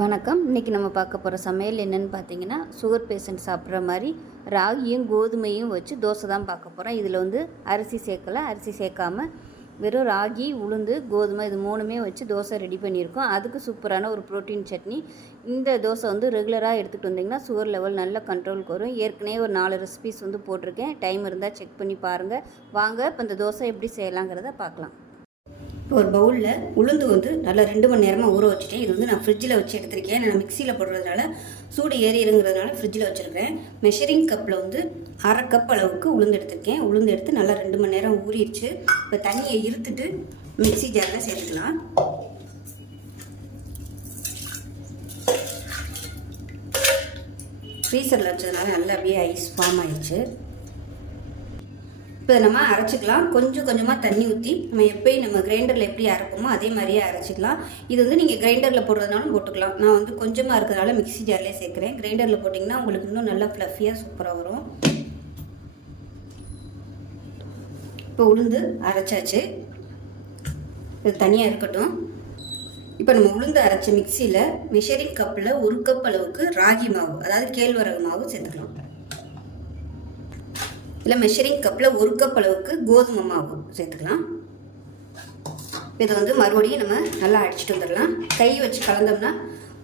வணக்கம். இன்றைக்கி நம்ம பார்க்க போகிற சமையல் என்னென்னு பார்த்தீங்கன்னா, சுகர் பேஷண்ட் சாப்பிட்ற மாதிரி ராகியும் கோதுமையும் வச்சு தோசை தான் பார்க்க போகிறோம். இதில் வந்து அரிசி சேர்க்கலை, அரிசி சேர்க்காமல் வெறும் ராகி, உளுந்து, கோதுமை இது மூணுமே வச்சு தோசை ரெடி பண்ணியிருக்கோம். அதுக்கு சூப்பரான ஒரு ப்ரோட்டீன் சட்னி. இந்த தோசை வந்து ரெகுலராக எடுத்துகிட்டு வந்திங்கன்னா சுகர் லெவல் நல்ல கண்ட்ரோலுக்கு வரும். ஏற்கனவே ஒரு 4 ரெசிபீஸ் வந்து போட்டிருக்கேன். டைம் இருந்தால் செக் பண்ணி பாருங்கள். வாங்க இப்போ இந்த தோசை எப்படி செய்யலாங்கிறத பார்க்கலாம். இப்போ ஒரு பவுலில் உளுந்து வந்து நல்லா 2 மணி நேரமாக ஊற வச்சுட்டேன். இது வந்து நான் ஃப்ரிட்ஜில் வச்சு எடுத்திருக்கேன். நான் மிக்சியில் போடுறதுனால சூடு ஏறிடுங்கிறதுனால ஃப்ரிட்ஜில் வச்சுருக்கேன். மெஷரிங் கப்பில் வந்து 1/2 கப் அளவுக்கு உளுந்து எடுத்திருக்கேன். உளுந்து எடுத்து நல்லா 2 மணி நேரம் ஊறிடுச்சு. இப்போ தண்ணியை இருத்துட்டு மிக்சி ஜாரில் சேர்த்துக்கலாம். ஃப்ரீசரில் வச்சதுனால நல்லா அப்படியே ஐஸ் ஃபார்ம் ஆயிடுச்சு. இப்போ நம்ம அரைச்சிக்கலாம். கொஞ்சம் கொஞ்சமாக தண்ணி ஊற்றி நம்ம எப்போயும் நம்ம கிரைண்டரில் எப்படி அரைப்போமோ அதே மாதிரியே அரைச்சிக்கலாம். இது வந்து நீங்கள் கிரைண்டரில் போடுறதுனாலும் போட்டுக்கலாம். நான் வந்து கொஞ்சமாக இருக்கிறதுனால மிக்சி ஜார்லேயே சேர்க்குறேன். கிரைண்டரில் போட்டிங்கன்னா உங்களுக்கு இன்னும் நல்லா ஃப்ளஃபியாக சூப்பராக வரும். இப்போ உளுந்து அரைச்சாச்சு, இது தனியாக இருக்கட்டும். இப்போ நம்ம உளுந்து அரைச்ச மிக்சியில் மெஷரிங் கப்பில் 1 கப் அளவுக்கு ராகி மாவு, அதாவது கேழ்வரகு மாவு சேர்த்துக்கலாம். இல்லை மெஷரிங் கப்பில் 1 கப் அளவுக்கு கோதுமை மாவு சேர்த்துக்கலாம். இதை வந்து மறுபடியும் நம்ம நல்லா அடிச்சுட்டு வந்துடலாம். கை வச்சு கலந்தோம்னா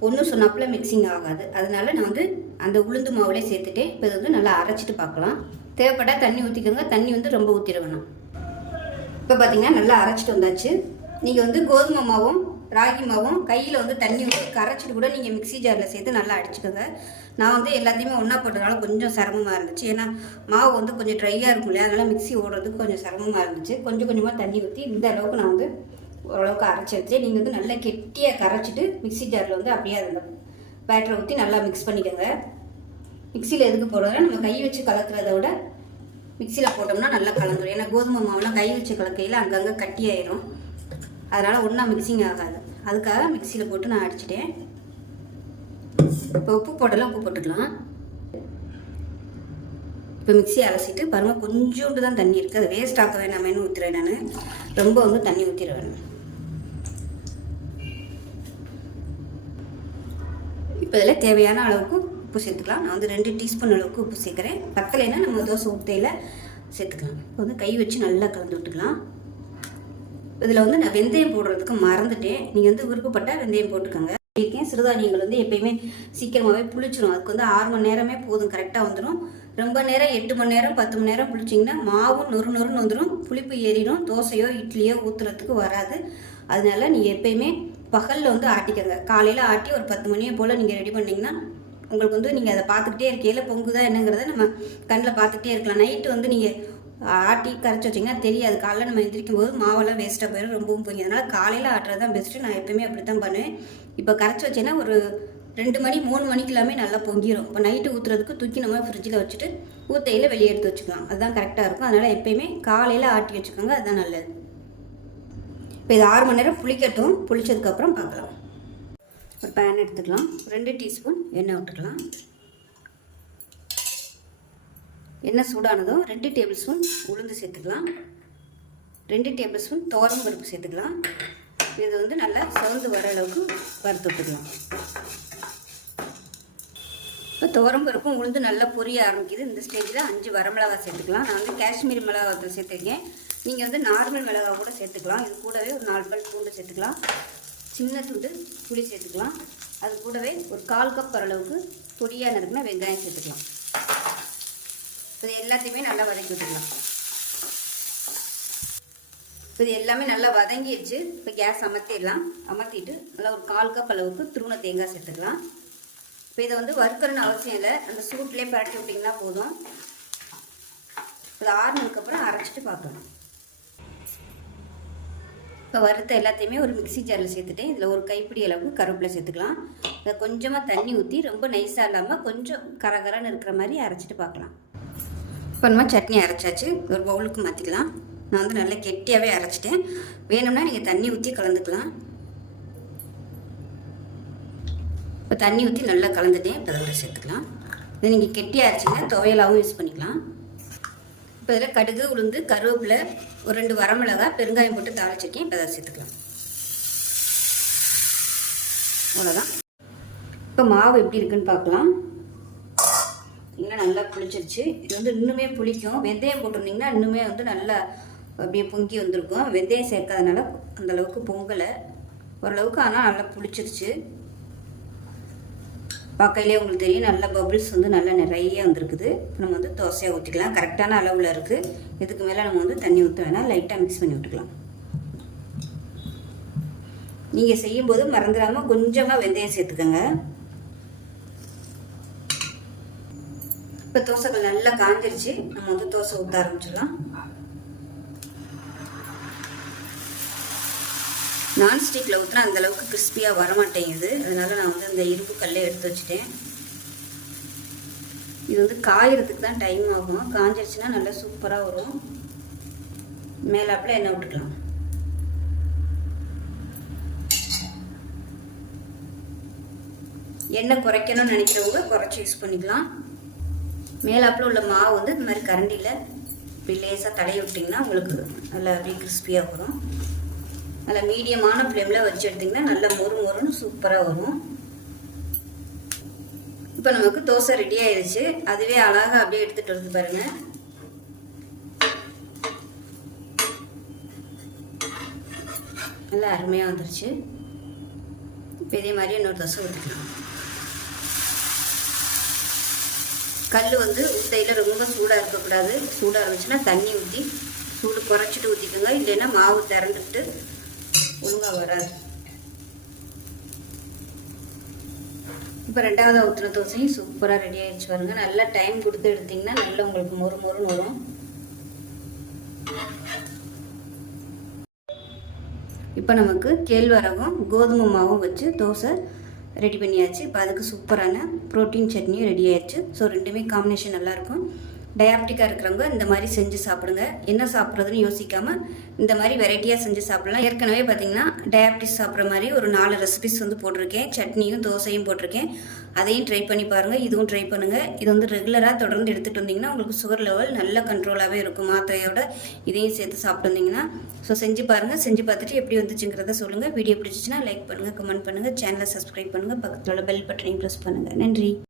ஒன்றும் சொன்னாப்புல மிக்சிங் ஆகாது. அதனால நான் வந்து அந்த உளுந்து மாவுலேயே சேர்த்துட்டேன். இப்போ இதை வந்து நல்லா அரைச்சிட்டு பார்க்கலாம். தேவைப்பட்டால் தண்ணி ஊற்றிக்கோங்க. தண்ணி வந்து ரொம்ப ஊற்றிட வேணும். இப்போ பார்த்தீங்கன்னா நல்லா அரைச்சிட்டு வந்தாச்சு. நீங்கள் வந்து கோதுமை மாவும் ராகி மாவும் கையில் வந்து தண்ணி ஊற்றி கரைச்சிட்டு கூட நீங்கள் மிக்சி ஜாரில் சேர்த்து நல்லா அடிச்சுக்கோங்க. நான் வந்து எல்லாத்தையுமே ஒன்றா போட்டதுனால கொஞ்சம் சிரமமாக இருந்துச்சு. ஏன்னா மாவு வந்து கொஞ்சம் ட்ரையாக இருக்கும் இல்லையா, அதனால் மிக்சி ஓடுறதுக்கு கொஞ்சம் சிரமமாக இருந்துச்சு. கொஞ்சம் கொஞ்சமாக தண்ணி ஊற்றி இந்த அளவுக்கு நான் வந்து ஓரளவுக்கு அரைச்சி எடுத்து நீங்கள் வந்து நல்லா கெட்டியாக கரைச்சிட்டு மிக்சி ஜாரில் வந்து அப்படியே அந்த பேட்டரை ஊற்றி நல்லா மிக்ஸ் பண்ணிக்கோங்க. மிக்சியில் எதுக்கு போடுறதுனா நம்ம கை வச்சு கலக்கிறத விட மிக்சியில் போட்டோம்னா நல்லா கலந்துடும். ஏன்னா கோதுமை மாவுலாம் கை வச்சு கலக்கையில் அங்கங்கே கட்டி ஆயிடும். அதனால் ஒன்றா மிக்சிங் ஆகாது. அதுக்காக மிக்சியில் போட்டு நான் அடிச்சிட்டேன். இப்போ உப்பு போட்டலாம், உப்பு போட்டுக்கலாம். இப்போ மிக்சியை அலசிட்டு பாருங்கள், கொஞ்சோண்டு தான் தண்ணி இருக்குது. அதை வேஸ்ட் ஆக்க வேணாமேன்னு ஊற்றுறேன். நான் ரொம்ப வந்து தண்ணி ஊற்றிட வேணும். இப்போ இதில் தேவையான அளவுக்கு உப்பு சேர்த்துக்கலாம். நான் வந்து 2 டீஸ்பூன் அளவுக்கு உப்பு சேர்க்குறேன். பத்தலைன்னா நம்ம தோசை ஊற்றையில் சேர்த்துக்கலாம். இப்போ வந்து கை வச்சு நல்லா கலந்து விட்டுக்கலாம். இதில் வந்து நான் வெந்தயம் போடுறதுக்கு மறந்துட்டேன். நீங்கள் வந்து விருப்பப்பட்டால் வெந்தயம் போட்டுக்கோங்க. சிறுதானியங்கள் வந்து எப்பயுமே சீக்கிரமாகவே புளிச்சிடும். அதுக்கு வந்து 6 மணி நேரமே போதும், கரெக்டாக வந்துடும். ரொம்ப நேரம் 8 மணி நேரம் 10 மணி நேரம் புளிச்சிங்கன்னா மாவும் நொறுன்னு வந்துடும், புளிப்பு ஏறிடும், தோசையோ இட்லியோ ஊற்றுறதுக்கு வராது. அதனால நீங்கள் எப்பயுமே பகலில் வந்து ஆட்டிக்கோங்க. காலையில் ஆட்டி ஒரு 10 மணியை போல் நீங்கள் ரெடி பண்ணிங்கன்னா உங்களுக்கு வந்து நீங்கள் அதை பார்த்துக்கிட்டே இருக்கையில் பொங்குதா என்னங்கிறத நம்ம கண்ணில் பார்த்துக்கிட்டே இருக்கலாம். நைட்டு வந்து நீங்கள் ஆட்டி கரைச்சி வச்சிங்கன்னா தெரியாது. காலையில் நம்ம எந்திரிக்கும் போது மாவெல்லாம் வேஸ்ட்டாக போயிடும், ரொம்பவும் போய். அதனால் காலையில் ஆட்டுறது தான் பெஸ்ட்டு. நான் எப்போயுமே அப்படி தான் பண்ணுவேன். இப்போ கரைச்சி வச்சேன்னா ஒரு 2 மணி 3 மணிக்கெல்லாமே நல்லா பொங்கிடும். இப்போ நைட்டு ஊற்றுறதுக்கு தூக்கி நம்ம ஃப்ரிட்ஜில் வச்சுட்டு ஊற்றையில் வெளியே எடுத்து வச்சுக்கலாம். அதுதான் கரெக்டாக இருக்கும். அதனால் எப்போயுமே காலையில் ஆட்டி வச்சுக்கோங்க, அதுதான் நல்லது. இப்போ இது 6 மணி நேரம் புளிக்கட்டும். புளிச்சதுக்கப்புறம் பார்க்கலாம். ஒரு பேன் எடுத்துக்கலாம். 2 டீஸ்பூன் எண்ணெய் விட்டுக்கலாம். எண்ணெய் சூடானதும் 2 டேபிள் ஸ்பூன் உளுந்து சேர்த்துக்கலாம். 2 டேபிள் ஸ்பூன் துவரம் பருப்பு சேர்த்துக்கலாம். இது வந்து நல்லா சிவந்து வர அளவுக்கு வறுத்து விட்டுக்கலாம். இப்போ துவரம் பருப்பும் உளுந்து நல்லா பொரிய ஆரம்பிக்குது. இந்த ஸ்டேஜில் 5 வரமிளகாய் சேர்த்துக்கலாம். நான் வந்து காஷ்மீர் மிளகாய் சேர்த்துருக்கேன். நீங்கள் வந்து நார்மல் மிளகாய் கூட சேர்த்துக்கலாம். இது கூடவே ஒரு 4 பல் பூண்டு சேர்த்துக்கலாம். சின்ன துண்டு புளி சேர்த்துக்கலாம். அது கூடவே ஒரு 1/4 கப் அளவுக்கு பொடியாக நறுக்குனா வெங்காயம் சேர்த்துக்கலாம். இது எல்லாத்தையுமே நல்லா வதக்கி விட்டுக்கலாம். இது எல்லாமே நல்லா வதங்கிடுச்சு. இப்போ கேஸ் அமர்த்திடலாம். அமர்த்திட்டு நல்லா ஒரு 1/4 கப் அளவுக்கு துருவன தேங்காய் சேர்த்துக்கலாம். இப்போ இதை வந்து வறுக்கணும்னு அவசியம் இல்லை, அந்த சூட்லேயே பரட்டி விட்டிங்கன்னா போதும். இது ஆறுனதுக்கப்புறம் அரைச்சிட்டு பார்க்கலாம். இப்போ வறுத்த எல்லாத்தையுமே ஒரு மிக்சி ஜாரில் சேர்த்துட்டேன். இதில் ஒரு கைப்பிடி அளவுக்கு கருவேப்பிலை சேர்த்துக்கலாம். இதை கொஞ்சமாக தண்ணி ஊற்றி ரொம்ப நைஸாக இல்லாமல் கொஞ்சம் கரகரன்னு இருக்கிற மாதிரி அரைச்சிட்டு பார்க்கலாம். இப்போ நம்ம சட்னி அரைச்சாச்சு. ஒரு பவுலுக்கு மாற்றிக்கலாம். நான் வந்து நல்லா கெட்டியாகவே அரைச்சிட்டேன். வேணும்னா நீங்கள் தண்ணி ஊற்றி கலந்துக்கலாம். இப்போ தண்ணி ஊற்றி நல்லா கலந்துட்டேன். இப்போ அதோட சேர்த்துக்கலாம். இதை நீங்கள் கெட்டியாக அரைச்சிங்கன்னா துவையலாகவும் யூஸ் பண்ணிக்கலாம். இப்போ இதில் கடுகு, உளுந்து, கருவேப்பிலை, ஒரு 2 வரமிளகாய், பெருங்காயம் போட்டு தாளிச்சிருக்கேன். இப்போ அதை சேர்த்துக்கலாம். அவ்வளோதான். இப்போ மாவு எப்படி இருக்குன்னு பார்க்கலாம். இன்னும் நல்லா புளிச்சிருச்சு. இது வந்து இன்னுமே புளிக்கும். வெந்தயம் போட்டிருந்தீங்கன்னா இன்னுமே வந்து நல்லா அப்படியே பொங்கி வந்திருக்கும். வெந்தயம் சேர்க்காதனால அந்தளவுக்கு பொங்கலை ஓரளவுக்கு, ஆனால் நல்லா புளிச்சிருச்சு. பார்க்கையிலே உங்களுக்கு தெரியும் நல்லா பபிள்ஸ் வந்து நல்லா நிறைய வந்துருக்குது. நம்ம வந்து தோசையாக ஊற்றிக்கலாம். கரெக்டான அளவில் இருக்குது. இதுக்கு மேலே நம்ம வந்து தண்ணி ஊற்ற வேணாம், லைட்டாக மிக்ஸ் பண்ணி விட்டுக்கலாம். நீங்கள் செய்யும்போது மறந்துடாமல் கொஞ்சமாக வெந்தயம் சேர்த்துக்கோங்க. இப்போ தோசைகள் நல்லா காஞ்சிருச்சு. நம்ம வந்து தோசை ஊற்ற ஆரம்பிச்சிடலாம். நான்ஸ்டிக்கில் ஊற்றினா அந்தளவுக்கு கிறிஸ்பியாக வரமாட்டேங்குது. அதனால் நான் வந்து இந்த இரும்பு கல்லை எடுத்து வச்சுட்டேன். இது வந்து காயறதுக்கு தான் டைம் ஆகும். காஞ்சிருச்சுன்னா நல்லா சூப்பராக வரும். மேலாப்பில் எண்ணெய் விட்டுக்கலாம். எண்ணெய் குறைக்கணும்னு நினைக்கிறவங்க குறைச்சி யூஸ் பண்ணிக்கலாம். மேலாப்பில் உள்ள மாவு வந்து இந்த மாதிரி கரண்டியில் இப்படி லேசாக தடவி விட்டிங்கன்னா உங்களுக்கு நல்லா அப்படியே கிறிஸ்பியாக வரும். நல்லா மீடியமான ஃப்ளேமில் வச்சு எடுத்திங்கன்னா நல்லா மொறு மொறுன்னு சூப்பராக வரும். இப்போ நமக்கு தோசை ரெடி ஆயிடுச்சு. அதுவே அழகாக அப்படியே எடுத்துகிட்டு வந்து பாருங்கள். நல்லா அருமையாக வந்துருச்சு. இப்போ இதே மாதிரி இன்னொரு தோசை ஊற்றிக்கலாம். கல் வந்து ஊத்தையில் ரொம்ப சூடாக இருக்கக்கூடாது. சூடாக இருந்துச்சுன்னா தண்ணி ஊற்றி சூடு குறைச்சிட்டு ஊற்றிக்கோங்க. இல்லைன்னா மாவு திரண்டுட்டு ஒழுங்காக வராது. இப்போ ரெண்டாவது ஊற்றின தோசையும் சூப்பராக ரெடி ஆகிடுச்சு பாருங்க. நல்லா டைம் கொடுத்து எடுத்திங்கன்னா நல்லா உங்களுக்கு மொறு மொறுன்னு வரும். இப்போ நமக்கு கேழ்வரகும் கோதுமை மாவும் வச்சு தோசை ரெடி பண்ணியாச்சு. இப்போ அதுக்கு சூப்பரான ப்ரோட்டீன் சட்னியும் ரெடி ஆயிடுச்சு. ஸோ ரெண்டுமே காம்பினேஷன் நல்லாயிருக்கும். டயாபெட்டிக்காக இருக்கிறவங்க இந்த மாதிரி செஞ்சு சாப்பிடுங்க. என்ன சாப்பிட்றதுன்னு யோசிக்காமல் இந்த மாதிரி வெரைட்டியாக செஞ்சு சாப்பிடலாம். ஏற்கனவே பார்த்தீங்கன்னா டயாபெட்டிஸ் சாப்பிட்ற மாதிரி ஒரு 4 ரெசிபிஸ் வந்து போட்டிருக்கேன். சட்னியும் தோசையும் போட்டிருக்கேன். அதையும் ட்ரை பண்ணி பாருங்கள். இதுவும் ட்ரை பண்ணுங்கள். இது வந்து ரெகுலராக தொடர்ந்து எடுத்துகிட்டு வந்தீங்கன்னா உங்களுக்கு சுகர் லெவல் நல்ல கண்ட்ரோலாகவே இருக்கும். மாத்திரையோட இதையும் சேர்த்து சாப்பிட்டு வந்தீங்கன்னா. ஸோ செஞ்சு பாருங்கள். செஞ்சு பார்த்துட்டு எப்படி வந்துச்சுங்கிறத சொல்லுங்கள். வீடியோ பிடிச்சிச்சின்னா லைக் பண்ணுங்கள், கமெண்ட் பண்ணுங்கள், சேனலை சப்ஸ்கிரைப் பண்ணுங்கள், பக்கத்தில் உள்ள பெல் பட்டனையும் ப்ரெஸ் பண்ணுங்கள். நன்றி.